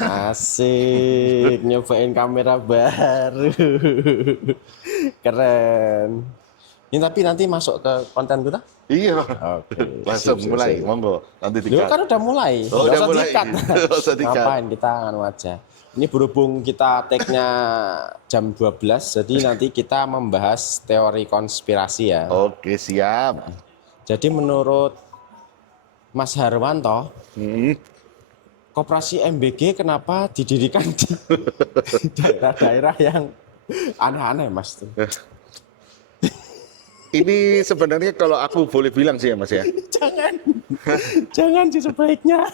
Asik, nyobain kamera baru. Keren. Ini tapi nanti masuk ke konten kita? Iya, Oke, langsung sip, mulai, sip. monggo. Nanti Lu dikat. kan udah mulai, Oh, nggak udah usah mulai. dikat. Nggak usah dikat. Ngapain kita anu aja. Ini berhubung kita tag-nya jam 12, jadi nanti kita membahas teori konspirasi ya. Oke, siap. Jadi menurut Mas Harwanto, Hmm. Koperasi MBG kenapa didirikan di daerah-daerah yang aneh-aneh, Mas? Ini sebenarnya kalau aku boleh bilang sih ya Mas ya. Jangan, jangan sih sebaiknya.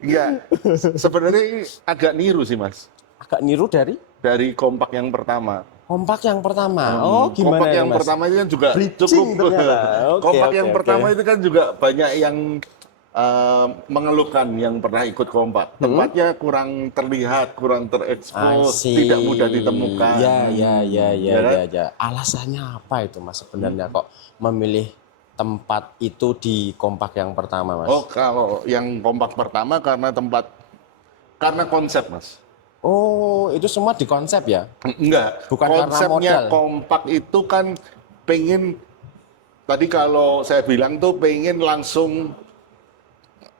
Enggak, sebenarnya ini agak niru sih Mas. Agak niru dari Dari Kompak yang pertama. Kompak yang pertama. Oh, gimana Kompak ya, yang Mas? pertama itu kan juga Bridging cukup. ternyata. Oke, Kompak oke, yang oke. pertama itu kan juga banyak yang mengeluhkan yang pernah ikut Kompak. Tempatnya kurang terlihat, kurang terekspos, tidak mudah ditemukan. Ya, Ya kan? ya. Alasannya apa itu, Mas? Sebenarnya kok memilih tempat itu di Kompak yang pertama, Mas? Oh, kalau yang Kompak pertama karena konsep, Mas. Oh, itu semua di konsep ya? Enggak, Bukan karena konsepnya modal. Kompak itu kan pengen, tadi kalau saya bilang tuh pengen langsung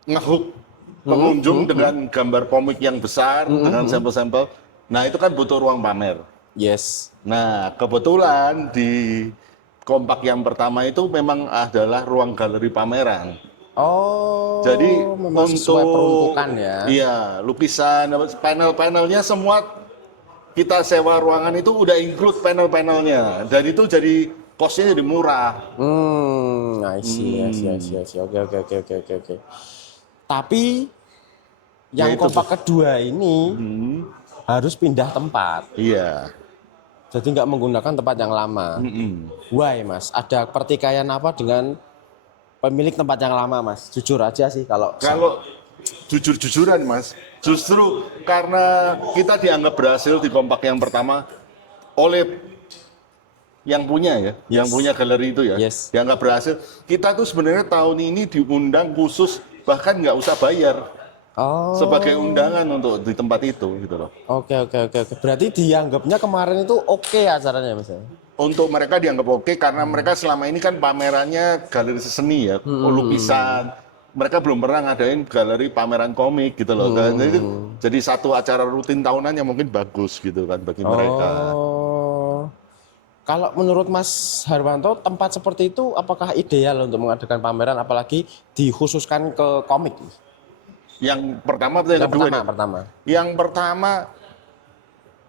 ngehook pengunjung dengan gambar komik yang besar, dengan sampel-sampel. Nah, itu kan butuh ruang pamer. Yes. Nah, kebetulan di Kompak yang pertama itu memang adalah ruang galeri pameran. Jadi Oh, memang sesuai untuk peruntukan ya. iya, lukisan, panel-panelnya semua kita sewa ruangan itu udah include panel-panelnya. Dan itu jadi costnya jadi murah. I see. Oke. Tapi Ya yang itu tuh. Kompak kedua ini harus pindah tempat. Iya. Jadi nggak menggunakan tempat yang lama. Why, Mas? Ada pertikaian apa dengan pemilik tempat yang lama, Mas? Jujur aja sih kalau Kalau jujur-jujuran Mas, justru karena kita dianggap berhasil di Kompak yang pertama oleh yang punya ya, yang punya galeri itu ya, Yes. dianggap berhasil. Kita tuh sebenarnya tahun ini diundang khusus, bahkan nggak usah bayar Oh. sebagai undangan untuk di tempat itu gitu loh. Oke. Berarti dianggapnya kemarin itu oke acaranya, Mas? Untuk mereka dianggap oke karena mereka selama ini kan pamerannya galeri seni ya, lukisan. Mereka belum pernah ngadain galeri pameran komik gitu loh. Dan itu jadi satu acara rutin tahunan yang mungkin bagus gitu kan bagi mereka. Oh. Kalau menurut Mas Harwanto, tempat seperti itu apakah ideal untuk mengadakan pameran, apalagi dikhususkan ke komik? Yang pertama atau yang kedua nih? Pertama. Yang pertama,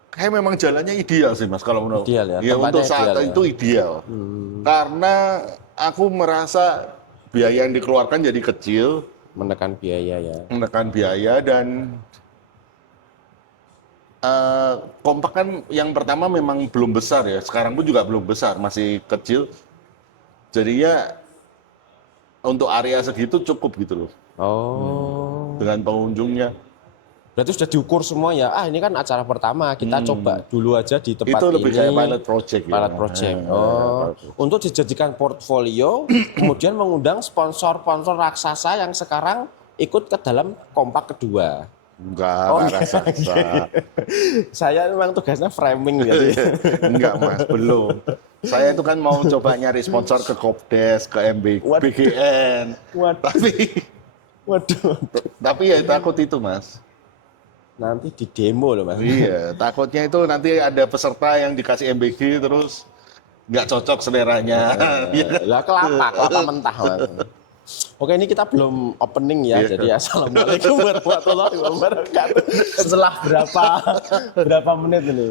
kayak memang jalannya ideal sih Mas kalau menurut. Ideal ya, Ya tempatnya untuk saat ideal ya. itu ideal. Karena aku merasa biaya yang dikeluarkan jadi kecil, Menekan biaya ya. menekan biaya dan Kompak kan yang pertama memang belum besar ya. Sekarang pun juga belum besar, masih kecil. Jadi ya untuk area segitu cukup gitu loh Oh. dengan pengunjungnya. Berarti sudah diukur semua ya. Ini kan acara pertama, kita coba dulu aja di tempat Itu lebih ini. kayak pilot project ya. Pilot project. Untuk dijadikan portfolio, kemudian mengundang sponsor-sponsor raksasa yang sekarang ikut ke dalam Kompak kedua. Enggak rasa. Saya memang tugasnya framing gitu ya. Enggak Mas, belum. Saya itu kan mau coba nyari sponsor ke Kopdes, ke BGN. Waduh. Tapi ya takut itu Mas. Nanti di demo loh, Mas. Iya, takutnya itu nanti ada peserta yang dikasih MBG terus nggak cocok seleranya. Lah kelapa mentah, Mas. Oke, ini kita belum opening ya. Jadi assalamualaikum warahmatullahi wabarakatuh. Setelah berapa menit ini?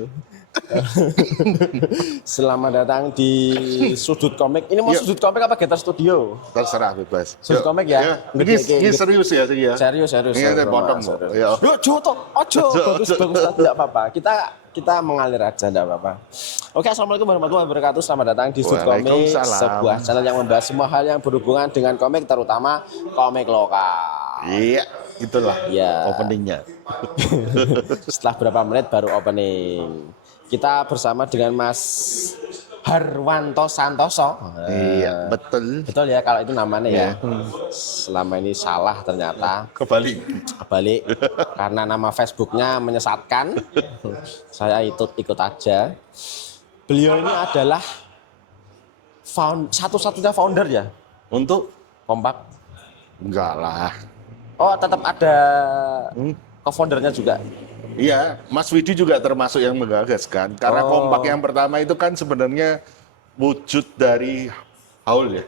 Selamat datang di Sudut Komik. Ini mau Sudut Komik apa Getter Studio? Terserah bebas. Sudut Komik ya? Ini serius ya sih ya. Serius. Ini ada potong. Yuk, Joto, bagus, enggak apa-apa. Kita mengalir aja, enggak apa-apa. Oke, assalamualaikum warahmatullahi wabarakatuh. Selamat datang di Sudut Komik, sebuah channel yang membahas semua hal yang berhubungan dengan komik, terutama komik lokal. Iya, itulah openingnya. Setelah berapa menit baru opening. Kita bersama dengan Mas Harwanto Santoso. Iya, betul. Betul ya kalau itu namanya ya. Selama ini salah ternyata. Kebalik. Karena nama Facebooknya menyesatkan. Saya ikut aja. Beliau ini adalah satu-satunya founder ya Untuk? Kompak. Enggak lah. Oh, tetap ada co-foundernya juga. Iya, Mas Widi juga termasuk yang menggagas kan. Karena Kompak yang pertama itu kan sebenarnya wujud dari haul ya.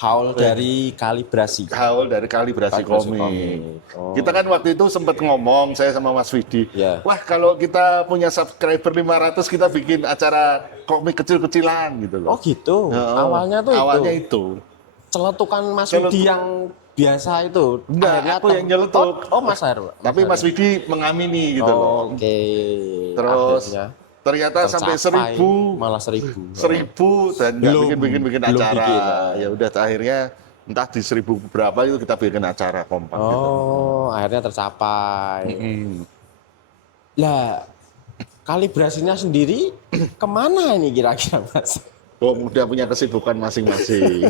Haul dari kalibrasi. Haul dari kalibrasi komik. Kita kan waktu itu sempat ngomong, saya sama Mas Widi. Yeah. Wah, kalau kita punya subscriber 500, kita bikin acara komik kecil-kecilan gitu loh. Oh gitu. Awalnya itu. Celetukan Mas Widi yang biasa itu. Enggak, aku yang nyeletuk. Oh, Mas Har. Tapi Mas Widi mengamini gitu loh. Oke. Terus akhirnya ternyata sampai 1000, malah 1000 dan nggak bikin acara. Bikin. Ya udah akhirnya entah di 1000 berapa itu kita bikin acara Kompak. Akhirnya tercapai. Lah, kalibrasinya sendiri kemana ini kira-kira Mas? Oh, udah punya kesibukan masing-masing.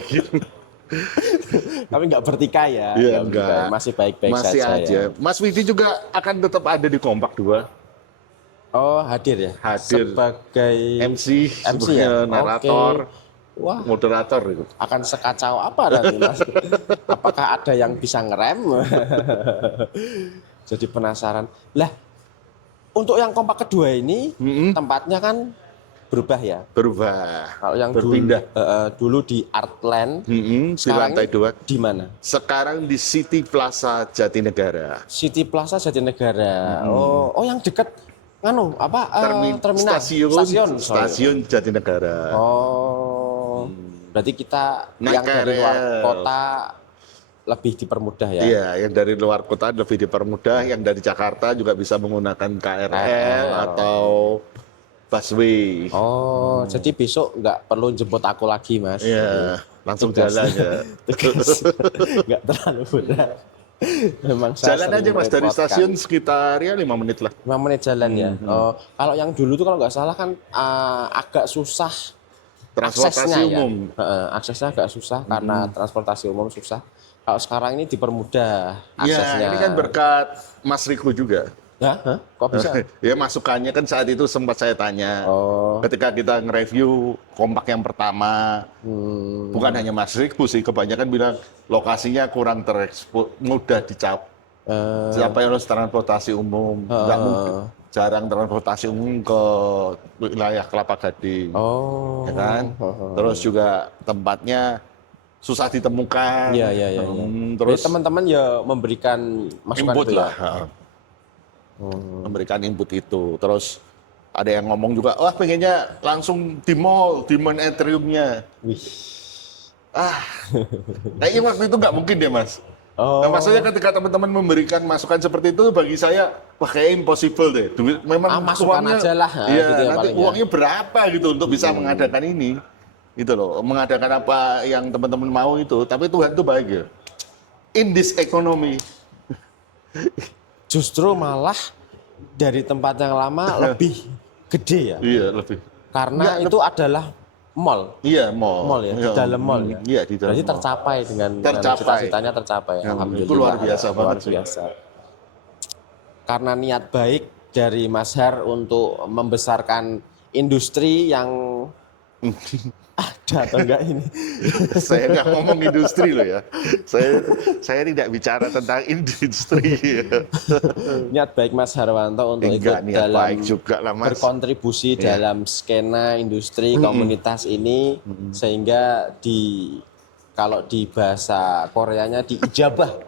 Tapi nggak bertikai ya? Iya, enggak. Masih baik-baik saja. Masih aja. Ya. Mas Widi juga akan tetap ada di Kompak 2. Oh, hadir ya? Hadir. Sebagai MC ya? narator, Wah, moderator itu. akan sekacau apa nanti Mas? Apakah ada yang bisa ngerem? Jadi penasaran. Lah, untuk yang Kompak kedua ini, tempatnya kan berubah ya? Berubah. Kalau yang berpindah. Dulu di Artland, Di lantai 2. di mana? Sekarang di City Plaza Jatinegara. City Plaza Jatinegara. Oh, yang dekat terminal stasiun Jatinegara. Oh. Berarti kita yang dari luar kota lebih dipermudah ya? Iya, yang dari luar kota lebih dipermudah, yang dari Jakarta juga bisa menggunakan KRL atau busway. Oh, jadi besok nggak perlu jemput aku lagi, Mas? Iya, langsung jalan ya. Nggak terlalu berat. Memang jalan aja Mas, dari stasiun sekitar ya 5 menit lah. 5 menit jalan ya. Oh, kalau yang dulu tuh kalau nggak salah kan agak susah transportasi umum. Ya. Aksesnya agak susah karena transportasi umum susah. Kalau sekarang ini dipermudah aksesnya. Ya, ini kan berkat Mas Riko juga. Ya, kok bisa? Ya masukannya kan saat itu sempat saya tanya. Ketika kita nge-review Kompak yang pertama, bukan hanya Mas Riko sih, kebanyakan bilang lokasinya kurang mudah dicapai oleh transportasi umum. Nggak mungkin, jarang transportasi umum ke wilayah Kelapa Gading. Ya kan? Terus juga tempatnya susah ditemukan. Iya. Terus teman-teman ya memberikan masukan input itu lah. Ya? Memberikan input itu. Terus ada yang ngomong juga, wah pengennya langsung di mall, di main atriumnya. Kayaknya waktu itu nggak mungkin deh Mas. Nah, maksudnya ketika teman-teman memberikan masukan seperti itu, bagi saya, wah kayak impossible deh. Memang uangnya aja lah. Iya, gitu ya, nanti uangnya berapa gitu untuk bisa mengadakan ini. Gitu loh, mengadakan apa yang teman-teman mau itu. Tapi Tuhan tuh baik ya. In this economy. Justru malah dari tempat yang lama lebih gede ya? Iya, lebih. Karena itu adalah mall. Iya, mall. Mall ya, di dalam mall ya? Iya, di dalam. Berarti tercapai dengan cita-citanya tercapai. Alhamdulillah. Itu luar biasa luar biasa. Karena niat baik dari Mas Har untuk membesarkan industri yang ada atau enggak ini? Saya nggak ngomong industri loh ya. Saya tidak bicara tentang industri. Niat baik Mas Harwanto untuk ikut dalam juga lah, Mas. Berkontribusi dalam skena industri komunitas ini sehingga kalau di bahasa Koreanya diijabah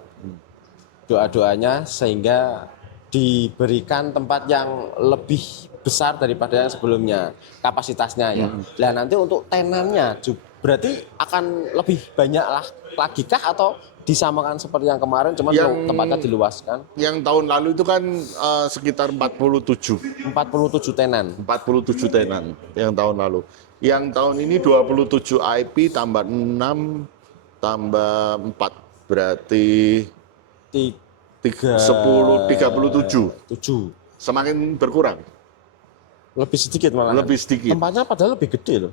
doa-doanya sehingga diberikan tempat yang lebih besar daripada yang sebelumnya kapasitasnya ya. Nah nanti untuk tenannya berarti akan lebih banyak lagi kah atau disamakan seperti yang kemarin cuman tempatnya diluaskan? Yang tahun lalu itu kan sekitar 47 tenan. 47 tenan yang tahun lalu. Yang tahun ini 27 IP tambah 6 tambah 4 berarti 37. Semakin berkurang. Lebih sedikit malah. Lebih sedikit. Tempatnya padahal lebih gede loh.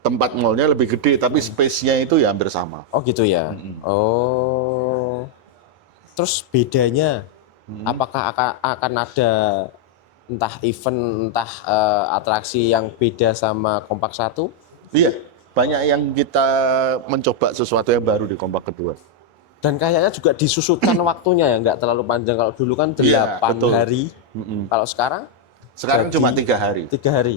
tempat mallnya lebih gede, tapi space-nya itu ya hampir sama. Oh gitu ya. Oh. Terus bedanya apakah akan ada entah event, entah atraksi yang beda sama Kompak 1? Iya, banyak yang kita mencoba sesuatu yang baru di Kompak kedua. Dan kayaknya juga disusutkan waktunya ya, nggak terlalu panjang. Kalau dulu kan 8 Iya, betul. hari. Kalau sekarang Cuma 3 hari. 3 hari.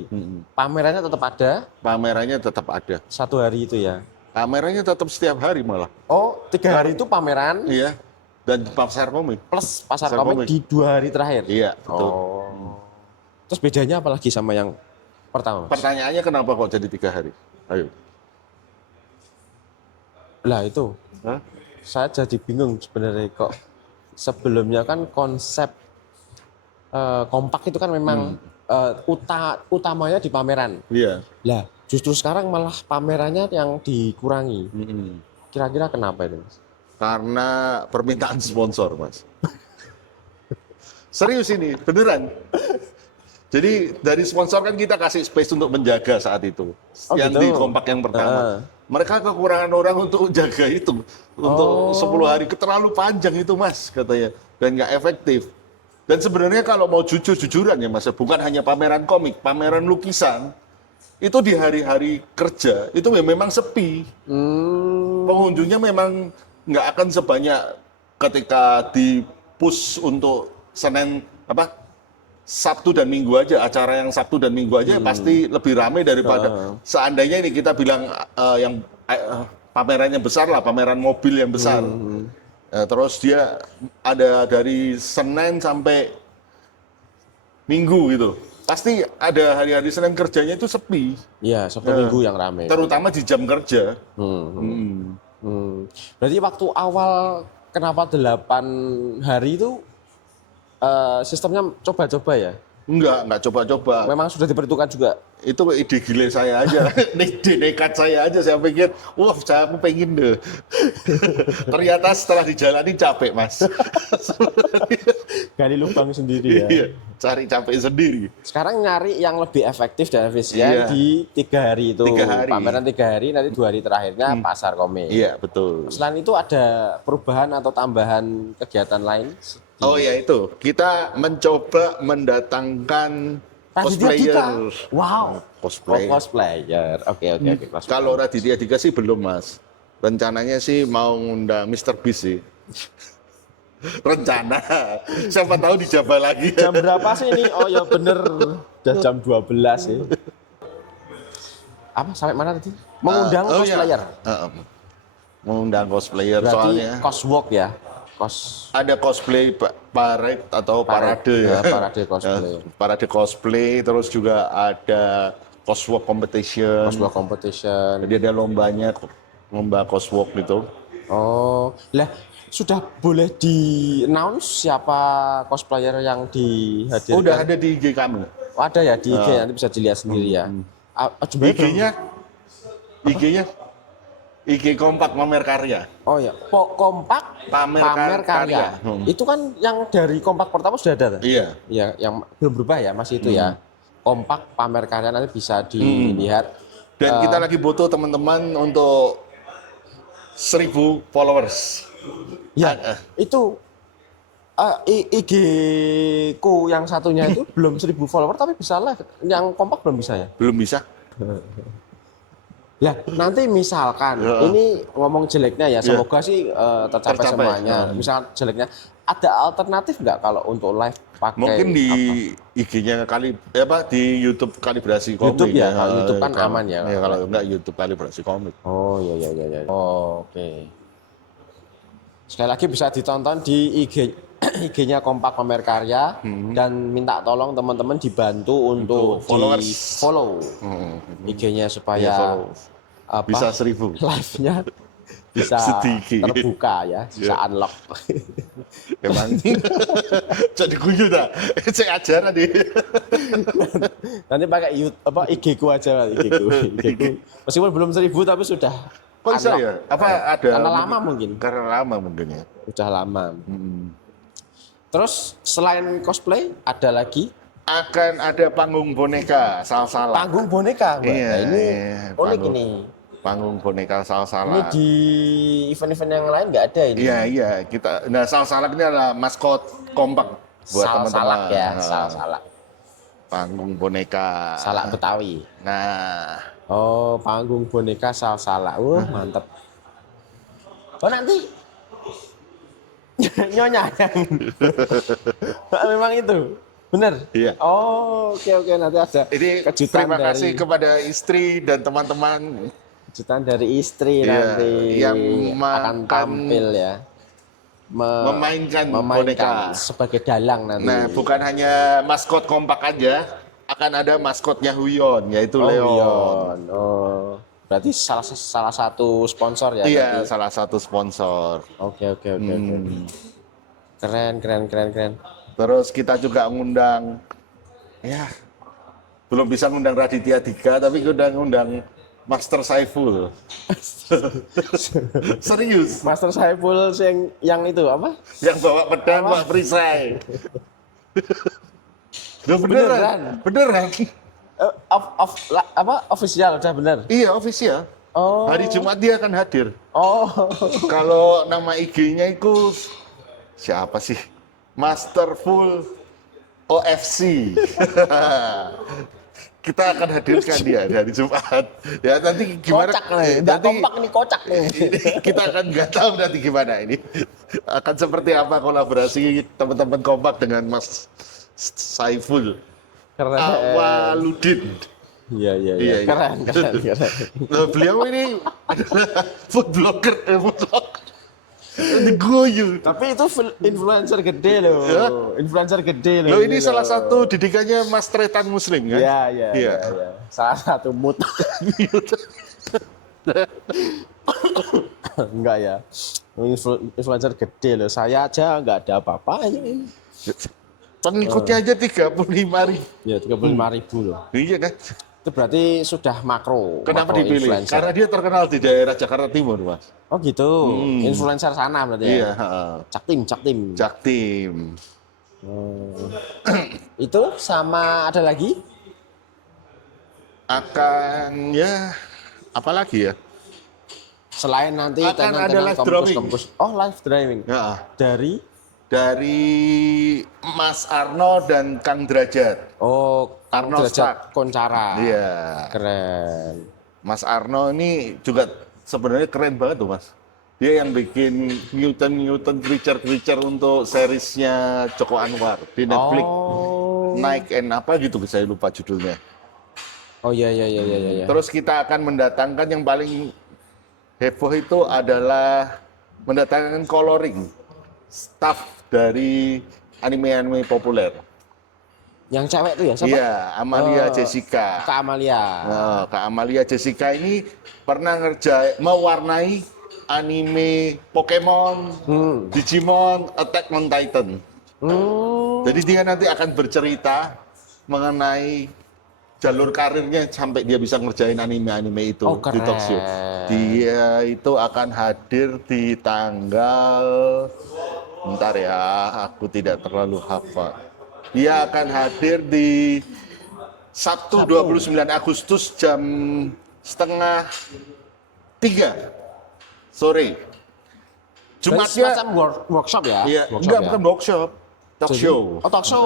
Pamerannya tetap ada. Pamerannya tetap ada. 1 hari itu ya. Pamerannya tetap setiap hari malah. Oh, 3 hari itu pameran. Iya. Dan pasar komik. Plus pasar komik di 2 hari terakhir. Iya, betul. Oh. Terus bedanya apa lagi sama yang pertama? Mas? Pertanyaannya kenapa kok jadi 3 hari? Ayo. Lah itu. Hah? Saya jadi bingung sebenarnya kok. Sebelumnya kan konsep Kompak itu kan memang utamanya di pameran. Iya. Lah, justru sekarang malah pamerannya yang dikurangi. Kira-kira kenapa itu, Mas? Karena permintaan sponsor, Mas. Serius ini, beneran. Jadi dari sponsor kan kita kasih space untuk menjaga saat itu. Oh, yang gitu? di Kompak yang pertama. Mereka kekurangan orang untuk jaga itu. Untuk 10 hari, terlalu panjang itu, Mas, katanya. Dan nggak efektif. Dan sebenarnya kalau mau jujur-jujuran ya, Mas, bukan hanya pameran komik, pameran lukisan, itu di hari-hari kerja, itu memang sepi. Pengunjungnya memang nggak akan sebanyak ketika di-push untuk Senin, Sabtu dan Minggu aja, acara yang Sabtu dan Minggu aja pasti lebih ramai daripada seandainya ini kita bilang yang pamerannya besar lah, pameran mobil yang besar. Terus dia ada dari Senin sampai Minggu gitu. Pasti ada hari-hari Senin kerjanya itu sepi. Iya, Sabtu Minggu yang ramai. Terutama di jam kerja. Berarti waktu awal kenapa 8 hari itu sistemnya coba-coba ya? Enggak coba-coba. Memang sudah diperhitungkan juga. Itu ide gile saya aja, ide nekat saya aja. Saya pikir, wah, aku pengen deh. Ternyata setelah dijalani capek, Mas. Gali lubang sendiri ya. Iya, cari capek sendiri. Sekarang nyari yang lebih efektif dan efisien di 3 hari itu. 3 hari. Pameran 3 hari, nanti 2 hari terakhirnya pasar komik. Iya, betul. Selain itu ada perubahan atau tambahan kegiatan lain? Oh ya itu, kita mencoba mendatangkan cosplayer. Wow. Cosplayer. Cosplayer. Oke. Kalau Raditya Dika sih belum, Mas. Rencananya sih mau ngundang Mr. Beast sih. Rencana. Siapa tahu dijabah lagi. Jam berapa sih ini? Oh ya bener. Udah jam 12 sih. Apa sampai mana tadi? Mengundang cosplayer. Mengundang cosplayer. Berarti soalnya coswalk ya. Ada cosplay parade atau parade ya. Parade cosplay. Parade cosplay, terus juga ada coswalk competition. Coswalk competition. Jadi ada lomba coswalk gitu. Oh, lah sudah boleh di-announce siapa cosplayer yang dihadirkan? Udah ada di IG kami. Oh, ada ya di IG, nanti bisa dilihat sendiri ya. IG-nya IG Kompak Pamer Karya. Oh ya, Kompak Pamer Karya. Itu kan yang dari Kompak pertama sudah ada. Iya. Iya, yang belum berubah ya, masih itu ya. Kompak Pamer Karya nanti bisa dilihat. Dan kita lagi butuh teman-teman untuk 1.000 followers. Ya, itu IG ku yang satunya itu belum 1.000 follower, tapi bisa lah. Yang Kompak belum bisa ya? Belum bisa. Ya, nanti misalkan ini ngomong jeleknya ya, semoga sih tercapai semuanya. Misal jeleknya, ada alternatif nggak kalau untuk live pakai? Mungkin di IG-nya di YouTube Kalibrasi Komik. YouTube ya, kalau YouTube kan aman ya. Ya kalau enggak YouTube Kalibrasi Komik. Oh iya. Oh, oke. Sekali lagi bisa ditonton di IG-nya Kompak Pamer Karya dan minta tolong teman-teman dibantu untuk di-follow IG-nya supaya bisa 1.000 live-nya bisa terbuka ya, bisa unlock. Emang jadi guyu dah. Saya ajaran deh. Nanti pakai IG ku aja, IG ku. Meskipun belum 1.000 tapi sudah. Kok bisa ya? Apa ada? Karena lama mungkin. Karena lama mungkin ya. Udah lama. Terus selain cosplay ada lagi akan ada panggung boneka Salsala. Panggung boneka, Mbak. Iya, Nah, ini iya, unik ini. Panggung boneka Ini Salsala. di event-event yang lain nggak ada ini. Iya, iya, kita. Nah, Salsala ini adalah maskot kompak buat teman-teman. Salak ya, Nah, salak. panggung boneka. Salak Betawi. Nah, Oh, panggung boneka salak. Mantep. Oh, nanti nyonya yang memang itu. Bener? iya. Oh, oke nanti ada Ini kejutan terima kasih dari kepada istri dan teman-teman kejutan dari istri Iya, nanti yang akan tampil ya. memainkan memainkan boneka. sebagai dalang nanti. Nah, bukan hanya maskot kompak aja, akan ada maskotnya Huyon, yaitu Leon. Leon. Oh, berarti salah satu sponsor ya? Iya, nanti? salah satu sponsor. Oke. Keren. Terus kita juga ngundang, ya belum bisa ngundang Raditya Dika, tapi kita ngundang Master Saiful. Serius, Master Saiful yang itu apa? yang bawa pedang, Pak Perisai. Loh, beneran. Official udah bener. Iya, official. Oh. Hari Jumat dia akan hadir. Oh. Kalau nama IG-nya itu siapa sih? Masterful OFC. Kita akan hadirkan dia di hari Jumat. Ya nanti gimana? Kocak nih, nggak kompak nih, kocak nih. Kita akan nggak tahu nanti gimana ini. Akan seperti apa kolaborasi teman-teman kompak dengan Mas Saiful Keren. Awaludin. Iya. Iya. Keren. Nah, beliau ini adalah food blogger. Digoyo. Tapi itu influencer gede loh. Ya? Influencer gede loh. Loh, ini salah satu didikannya Mas Tretan Muslim kan? Iya. Salah satu mood. Enggak ya. Influencer gede loh. Saya aja nggak ada apa-apanya ini. Pengikutnya aja 35.000. Ya 35.000 loh. Iya kan? Itu berarti sudah makro. Kenapa makro dipilih? influencer. Karena dia terkenal di daerah Jakarta Timur, Mas. Oh gitu. Influencer sana berarti ya. Iya, heeh. Caktim. Jaktim. Itu sama ada lagi? Akan ya apa lagi ya? Selain nanti Akan ada live drawing. kampus. Oh, live drawing. Ya, Dari Mas Arno dan Kang Derajat. Oh, Arno Derajat Koncara. Iya. Keren. Mas Arno ini juga sebenarnya keren banget tuh, Mas. Dia yang bikin Newton creature untuk seriesnya Joko Anwar di Netflix. Oh. Nike and apa gitu, saya lupa judulnya. Oh iya. Terus kita akan mendatangkan yang paling heboh itu adalah mendatangkan coloring staff dari anime-anime populer. Yang cewek tuh ya siapa? Iya, Amalia Jessica. Kak Amalia. Nah, Kak Amalia Jessica ini pernah mewarnai anime Pokemon, Digimon, Attack on Titan. Jadi dia nanti akan bercerita mengenai jalur karirnya sampai dia bisa ngerjain anime-anime itu di talk show. Dia itu akan hadir di tanggal, bentar ya, aku tidak terlalu hafal. Dia akan hadir di Sabtu 29 Agustus jam 2:30 sore. Jumatnya semacam workshop ya? Iya, Workshop bukan workshop, talk show. Oh, talk show.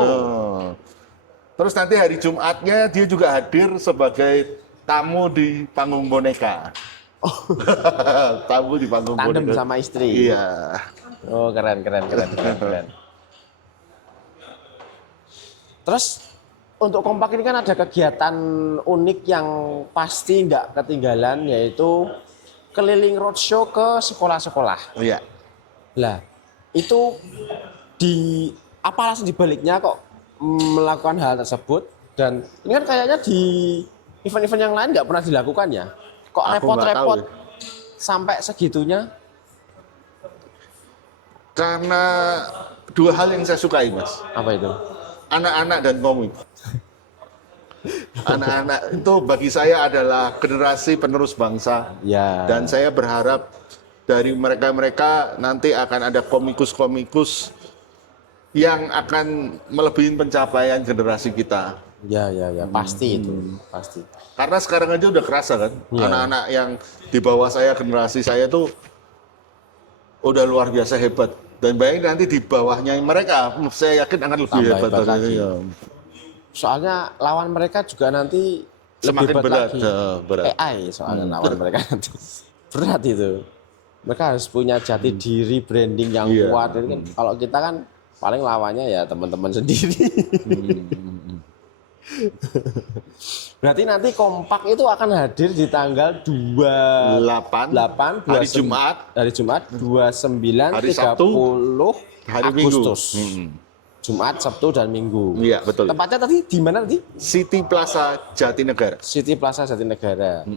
Terus nanti hari Jumatnya dia juga hadir sebagai tamu di panggung boneka. Tamu di panggung boneka. Tandem sama istri. Iya. Oh, keren. Terus untuk kompak ini kan ada kegiatan unik yang pasti nggak ketinggalan, yaitu keliling roadshow ke sekolah-sekolah. Iya. Lah, itu apa alasan dibaliknya kok melakukan hal tersebut? Dan ini kan kayaknya di event-event yang lain nggak pernah dilakukan ya? Kok Aku repot-repot nggak tahu. sampai segitunya? Karena dua hal yang saya sukai, Mas. Apa itu? Anak-anak dan komik. Anak-anak itu bagi saya adalah generasi penerus bangsa. Ya. Dan saya berharap dari mereka-mereka nanti akan ada komikus-komikus yang akan melebihi pencapaian generasi kita. Ya, pasti itu, pasti. Karena sekarang aja udah kerasa kan, anak-anak yang di bawah saya, generasi saya tuh udah luar biasa hebat. Dan bayangin nanti di bawahnya mereka, saya yakin akan lebih hebat lagi. Soalnya lawan mereka juga nanti semakin lebih berat lagi. berat. AI soalnya lawan mereka nanti. Berat itu. Mereka harus punya jati diri, branding yang kuat. Ini kan, kalau kita kan paling lawannya ya teman-teman sendiri. Berarti nanti Kompak itu akan hadir di tanggal 28 hari Jumat, 29 hari 30 Sabtu, hari Agustus. Jumat, Sabtu dan Minggu. Iya, betul. Tempatnya tadi di mana tadi? City Plaza Jatinegara. City Plaza Jatinegara.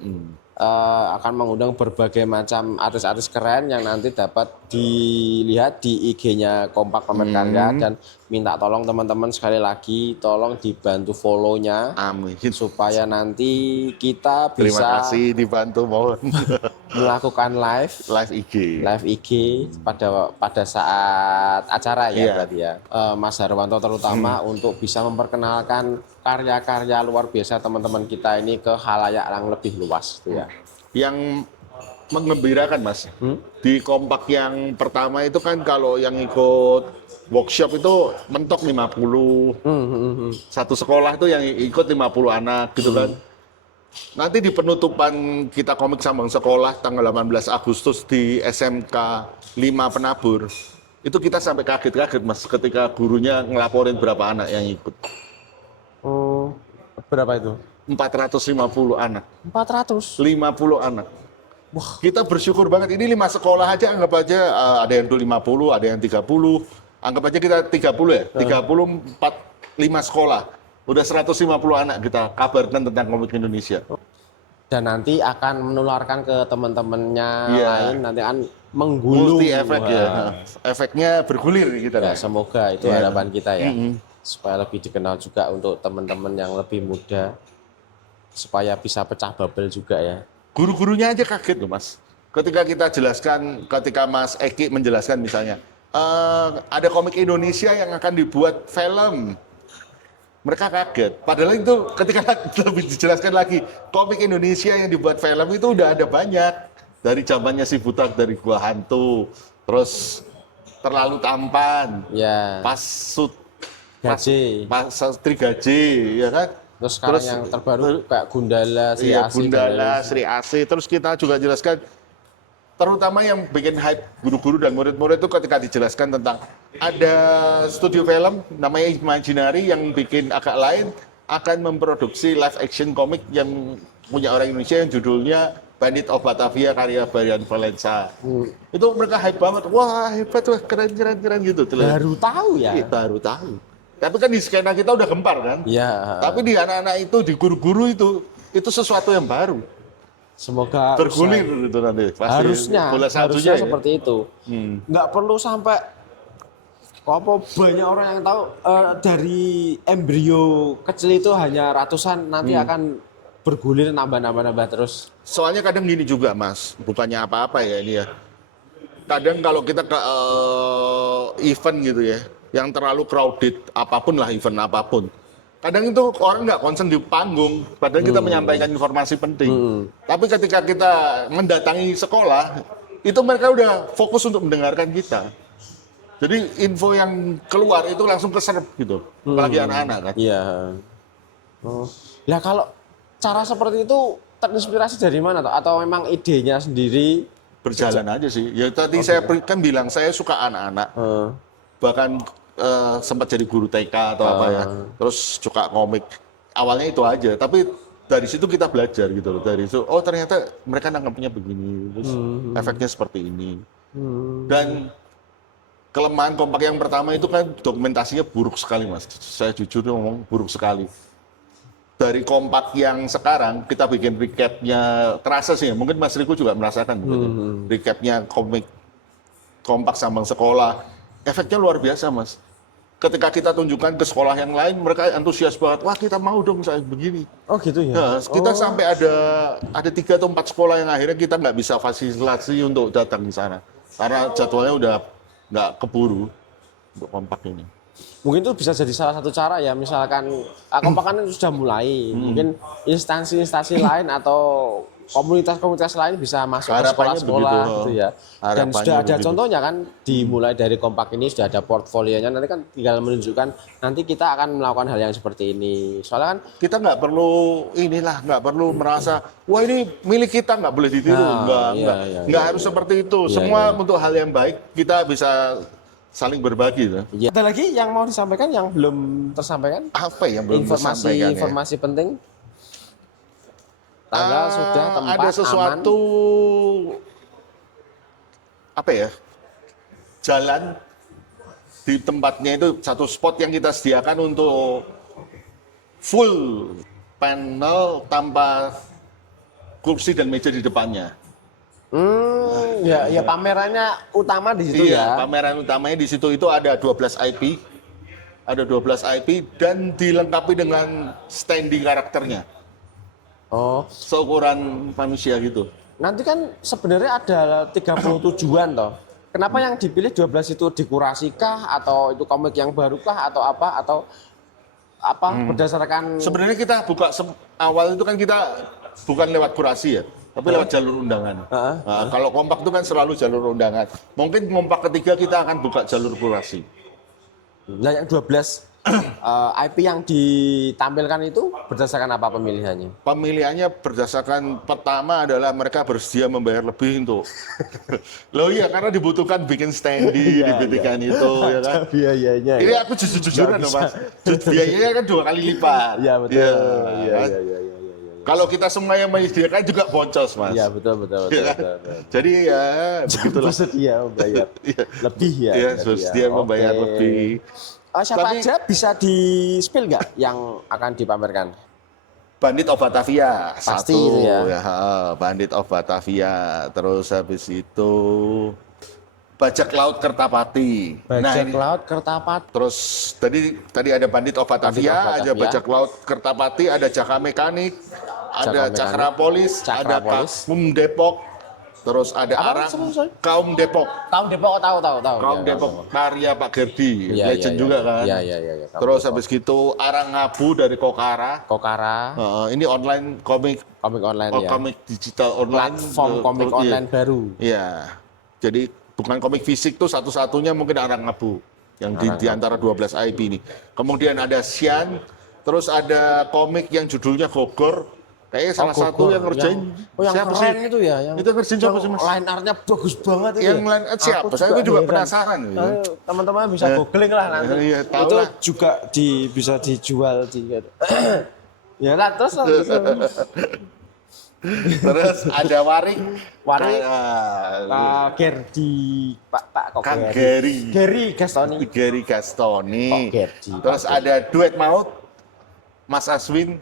Akan mengundang berbagai macam artis-artis keren yang nanti dapat dilihat di IG-nya Kompak Pamer Karya, dan minta tolong teman-teman sekali lagi tolong dibantu follow-nya. Amin. Supaya nanti kita bisa terima kasih dibantu mohon melakukan live IG pada saat acara ya berarti ya. Mas Harwanto terutama untuk bisa memperkenalkan karya-karya luar biasa teman-teman kita ini ke khalayak yang lebih luas gitu ya. Yang menggembirakan Mas, di Kompak yang pertama itu kan kalau yang ikut workshop itu mentok 50. Satu sekolah itu yang ikut 50 anak gitu kan. Nanti di penutupan kita komik sambang sekolah tanggal 18 Agustus di SMK 5 Penabur, itu kita sampai kaget-kaget Mas ketika gurunya ngelaporin berapa anak yang ikut. Oh, berapa itu? 450 anak. 450 anak. Wah, kita bersyukur banget. Ini 5 sekolah aja, anggap aja ada yang 50, ada yang 30. Anggap aja kita 30 ya. 34, 5 sekolah. Udah 150 anak kita kabarkan tentang komik Indonesia. Dan nanti akan menularkan ke teman-temannya lain, nanti akan menggulung. Multi efek ya. Efeknya bergulir gitu ya. Semoga itu harapan kita ya. Supaya lebih dikenal juga untuk teman-teman yang lebih muda. Supaya bisa pecah bubble juga ya. Guru-gurunya aja kaget loh Mas. Ketika kita jelaskan, ketika Mas Eki menjelaskan misalnya, ada komik Indonesia yang akan dibuat film. Mereka kaget. Padahal itu ketika lebih dijelaskan lagi, komik Indonesia yang dibuat film itu udah ada banyak. Dari zamannya si Butak dari Gua Hantu, terus Terlalu Tampan, Pasut Gaji, Sastri Gaji, ya kan? Terus sekarang yang terbaru kayak Gundala, Sri Asi. Terus kita juga jelaskan, terutama yang bikin hype guru-guru dan murid-murid itu ketika dijelaskan tentang ada studio film namanya Imaginary yang bikin agak lain, akan memproduksi live action komik yang punya orang Indonesia yang judulnya Bandit of Batavia karya Brian Valenza. Itu mereka hype banget, wah hebat, wah keren gitu. Baru tahu ya? Baru tahu. Tapi kan di skena kita udah gempar kan? Iya. Tapi di anak-anak itu, di guru-guru itu sesuatu yang baru. Semoga bergulir itu nanti. Harusnya seperti itu. Nggak perlu sampai banyak orang yang tahu dari embrio kecil itu hanya ratusan, nanti akan bergulir nambah terus. Soalnya kadang gini juga Mas, bukannya apa-apa ya ini ya. Kadang kalau kita ke event gitu ya, yang terlalu crowded, apapun lah event apapun. Kadang itu orang nggak konsen di panggung, padahal kita menyampaikan informasi penting. Tapi ketika kita mendatangi sekolah, itu mereka udah fokus untuk mendengarkan kita. Jadi info yang keluar itu langsung keserap gitu, apalagi anak-anak kan. Iya. Nah kalau cara seperti itu terinspirasi dari mana toh? Atau memang idenya sendiri? Berjalan aja sih. Ya tadi saya kan bilang saya suka anak-anak. Bahkan sempat jadi guru TK atau apa ya, terus suka komik. Awalnya itu aja, tapi dari situ kita belajar gitu loh. Dari itu, oh ternyata mereka nangkepnya begini, terus efeknya seperti ini. Dan kelemahan Kompak yang pertama itu kan dokumentasinya buruk sekali Mas. Saya jujur ngomong buruk sekali. Dari Kompak yang sekarang kita bikin recapnya, terasa sih, mungkin Mas Riko juga merasakan recapnya Kompak Sambang Sekolah, efeknya luar biasa Mas. Ketika kita tunjukkan ke sekolah yang lain, mereka antusias banget. Wah kita mau dong saya begini. Oh gitu ya? Nah, kita sampai ada 3 atau 4 sekolah yang akhirnya kita nggak bisa fasilitasi untuk datang di sana. Karena jadwalnya udah nggak keburu untuk Kompak ini. Mungkin itu bisa jadi salah satu cara ya, misalkan Kompak kan sudah mulai, mungkin instansi-instansi lain atau komunitas-komunitas lain bisa masuk ke Harapannya sekolah-sekolah begitu. gitu ya. Dan Harapannya sudah ada begitu. contohnya kan, dimulai dari Kompak ini sudah ada portfolionya, nanti kan tinggal menunjukkan nanti kita akan melakukan hal yang seperti ini. Soalnya kan Kita nggak perlu merasa wah ini milik kita nggak boleh ditiru, nggak harus seperti itu. Semua untuk hal yang baik kita bisa saling berbagi. ya. Ada lagi yang mau disampaikan yang belum tersampaikan? Apa yang belum tersampaikan ya? Informasi penting. Tanggal sudah, tempat ada sesuatu aman. Apa ya? Jalan di tempatnya itu satu spot yang kita sediakan untuk full panel tanpa kursi dan meja di depannya. Ya pamerannya utama di situ Iya, ya. pameran utamanya di situ itu ada 12 IP. Ada 12 IP dan dilengkapi dengan standing karakternya. Oh, Seukuran manusia gitu. nanti kan sebenarnya ada 30 tujuan toh. Kenapa yang dipilih 12 itu dikurasi kah atau itu komik yang baru kah atau apa berdasarkan Sebenarnya kita buka awal itu kan kita bukan lewat kurasi ya, tapi lewat jalur undangan. Nah, kalau Kompak itu kan selalu jalur undangan. Mungkin Kompak ketiga kita akan buka jalur kurasi. Nah, yang 12 IP yang ditampilkan itu berdasarkan apa pemilihannya? Pemilihannya berdasarkan pertama adalah mereka bersedia membayar lebih untuk. Loh iya, karena dibutuhkan bikin standee, dibikinkan itu, ya kan. Biayanya. Ini aku jujur-jujuran loh Mas. Biayanya kan 2 kali lipat. Iya betul. Iya. Kalau kita semua yang menyediakan juga boncos Mas. Iya betul. Ya kan? Jadi ya begitulah. Bersedia membayar lebih ya. Iya, berarti bersedia membayar Oke. lebih. Siapa Tapi- aja bisa di-spill nggak yang akan dipamerkan? Bandit of Batavia Pasti satu, itu ya. Bandit of Batavia. Terus habis itu Bajak Laut Kertapati. Bajak ini- Laut Kertapati. Terus tadi ada Bandit of Batavia, Batavia. ada Bajak Laut Kertapati, ada Jaka Mekanik, ada Mekanik, Cakrapolis, ada Cakrapolis. Kaum Depok, terus ada Apa? Arang Sorry. Kaum Depok. Tahu Depok, tahu. Kaum Ya, Depok karya Pak Gerdi, Iya, legend iya, juga iya. kan. Iya. Kaum Terus Depok. habis gitu Arang Ngabu dari Kokara. Kokara, Ini online komik komik online ya. komik digital online. Platform komik Iya. online baru. Iya. Jadi bukan komik fisik tuh satu-satunya mungkin Arang Ngabu yang di antara 12 IP ini. Kemudian ada Sian, terus ada komik yang judulnya Gogor. Kayaknya salah satu Gogor. yang ngerjain yang siapa keren sih? itu ya, yang Itu ngerjain siapa sih, Mas? line artnya bagus banget itu. Yang ya. lain siapa? Saya juga heran. penasaran gitu. Ayo, teman-teman bisa googling lah nanti. Iya, tahu itu lah. juga bisa dijual di ya lah terus Terus ada Waring. Waring. Nah, Gerdi Pak kok Kang Gerdi? Gary. Gary Gastoni. Gary Gastoni. Kok Gerdi? Terus ada Duet Maut, Mas Aswin,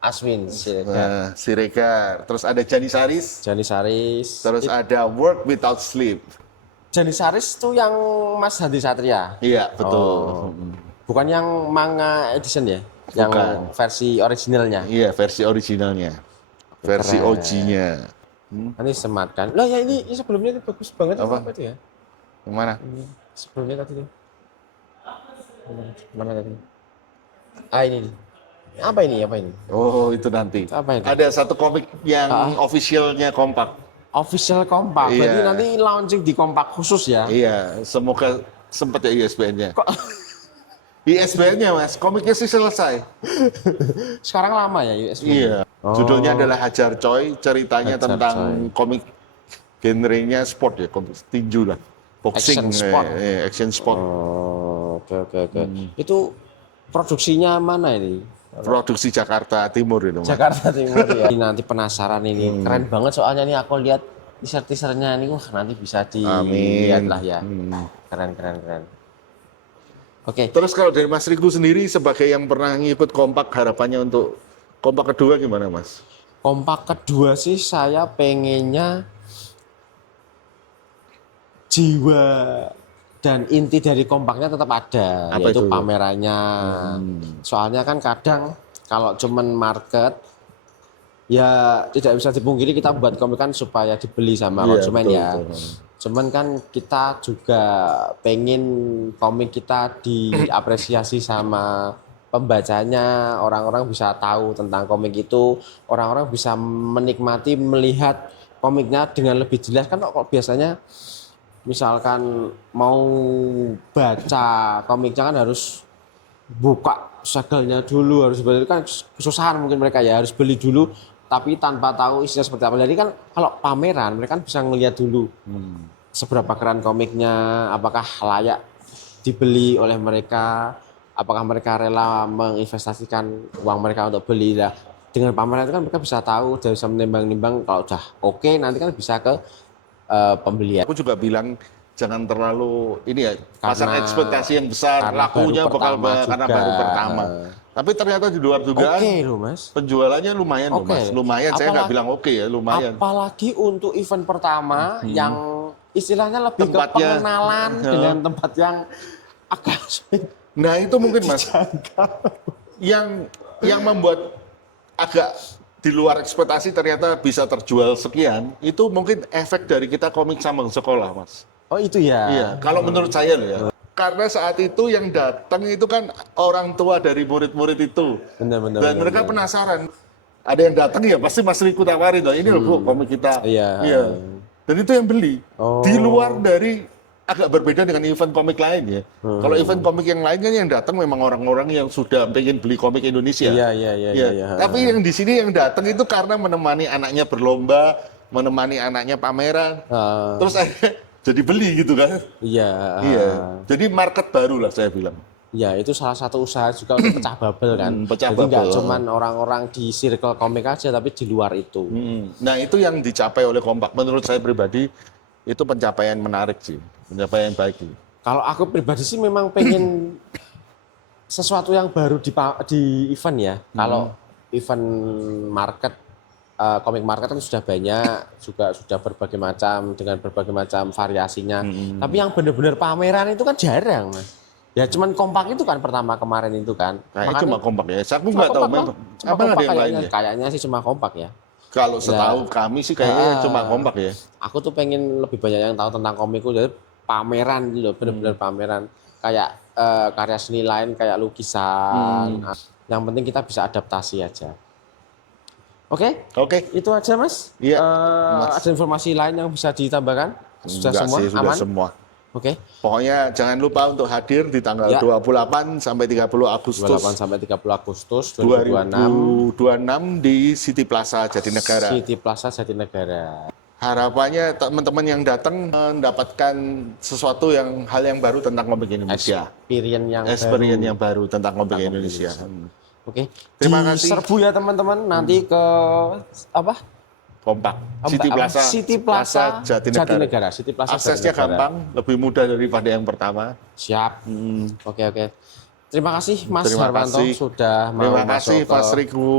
Aswin Siregar. Siregar. Terus ada Janisaris. Janisaris. Terus ada Work Without Sleep. Janisaris tuh yang Mas Hadi Satria. Iya, betul. Oh. Bukan yang manga edition ya? Yang Bukan. versi originalnya. Iya, versi originalnya. Versi Keren. OG-nya. Ini semat kan. Lah ya ini sebelumnya itu bagus banget Apa? itu ya. Yang mana? Ini sebelumnya tadi tuh. Mana tadi? Ini nih. Apa ini? Oh, itu nanti. Apa itu? Ada satu komik yang officialnya Kompak. Official Kompak. Iya. Berarti nanti launching di Kompak khusus ya. Iya, semoga sempat ya ISBN-nya. Kok ISBN-nya, Mas. Komiknya sih selesai. sekarang lama ya USB? Iya. Oh. Judulnya adalah Hajar Coy, ceritanya Hajar tentang Coy. komik genrenya sport ya, komik tinju lah. Boxing, Action sport. action sport. Oh, oke. Itu produksinya mana ini? Produksi Jakarta Timur itu, Mas. Jakarta Timur ya. Nanti penasaran ini. Keren banget soalnya nih aku lihat teaser-teasernya ini. Wah, nanti bisa dilihat lah ya. Keren. Oke. Terus kalau dari Mas Riku sendiri sebagai yang pernah ngikut Kompak, harapannya untuk Kompak kedua gimana, Mas? Kompak kedua sih saya pengennya jiwa dan inti dari Kompaknya tetap ada, Apa yaitu itu? pamerannya. Soalnya kan kadang kalau cuman market ya tidak bisa dipungkiri kita buat komik kan supaya dibeli sama Iya, konsumen betul, ya. betul. Cuman kan kita juga pengen komik kita diapresiasi sama pembacanya, orang-orang bisa tahu tentang komik itu, orang-orang bisa menikmati melihat komiknya dengan lebih jelas. Kan kok biasanya misalkan mau baca komiknya kan harus buka segelnya dulu, harus beli, kan kesusahan mungkin mereka ya, harus beli dulu tapi tanpa tahu isinya seperti apa. Jadi kan kalau pameran mereka kan bisa ngelihat dulu seberapa keren komiknya, apakah layak dibeli oleh mereka, apakah mereka rela menginvestasikan uang mereka untuk beli. Lah dengan pameran itu kan mereka bisa tahu, bisa menimbang-nimbang, kalau udah oke nanti kan bisa ke pembelian. Aku juga bilang jangan terlalu ini ya, pasang Karena- ekspektasi yang besar, karena lakunya baru bakal pertama karena juga. baru pertama. Tapi ternyata di luar dugaan Oke loh Mas. penjualannya lumayan loh Oke. Mas. Lumayan, saya nggak Apalagi- bilang oke ya, lumayan. Apalagi untuk event pertama yang istilahnya lebih ke Tempatnya- pengenalan dengan tempat yang agak sulit. Nah itu mungkin Mas, yang membuat agak di luar ekspektasi ternyata bisa terjual sekian, itu mungkin efek dari kita komik sambang sekolah Mas. Oh itu ya. Iya, kalau menurut saya loh ya. Karena saat itu yang datang itu kan orang tua dari murid-murid itu. Benar-benar. Dan mereka penasaran. Ada yang datang ya pasti Mas Riku tawarin loh, ini loh Bu komik kita. Iya. Dan itu yang beli. Oh. Di luar dari agak berbeda dengan event komik lain ya. Kalau event komik yang lain kan yang datang memang orang-orang yang sudah pengen beli komik Indonesia. Iya. Tapi yang di sini yang datang itu karena menemani anaknya berlomba, menemani anaknya pameran. Terus akhirnya jadi beli gitu kan. Iya. Iya. Jadi market baru lah saya bilang. Ya itu salah satu usaha juga untuk pecah bubble kan. Pecah Jadi nggak bubble. cuman orang-orang di circle komik aja, tapi di luar itu. Nah itu yang dicapai oleh Kompak. Menurut saya pribadi itu pencapaian menarik sih, pencapaian baik sih. Kalau aku pribadi sih memang pengen sesuatu yang baru di event ya. Kalau event market, komik market kan sudah banyak, juga sudah berbagai macam dengan berbagai macam variasinya. Tapi yang benar-benar pameran itu kan jarang, Mas. Ya cuman Kompak itu kan pertama kemarin itu kan. Kayaknya cuma Kompak ya. Aku Cuma nggak tahu Kompak, memang. cuma Apa ada Kompak yang kayaknya, lainnya? kayaknya sih cuma Kompak ya. Kalau setahu kami sih kayaknya cuma Kompak ya. Aku tuh pengen lebih banyak yang tahu tentang komikku, jadi pameran gitu loh, bener-bener pameran. Kayak karya seni lain, kayak lukisan. Yang penting kita bisa adaptasi aja. Oke, Oke. itu aja Mas. Iya, Ada informasi lain yang bisa ditambahkan? Sudah Enggak semua sih, sudah aman? semua. Oke, Pokoknya jangan lupa untuk hadir di tanggal Ya. 28 sampai 30 Agustus 28 sampai 30 Agustus 2026. 2026 di City Plaza Jatinegara. City Plaza Jatinegara. Harapannya teman-teman yang datang mendapatkan sesuatu hal yang baru tentang komik Indonesia. Experience Yang baru tentang komik komik Indonesia. Oke, Terima kasih. diserbu ya teman-teman, nanti ke apa? Kompak. City Plaza. City Plaza Jatinegara. City Plaza Aksesnya Jatinegara. gampang, lebih mudah daripada yang pertama. Siap. Oke. Terima kasih Mas Terima Harwanto kasih. sudah mau Terima masuk kasih ke Mas Riku.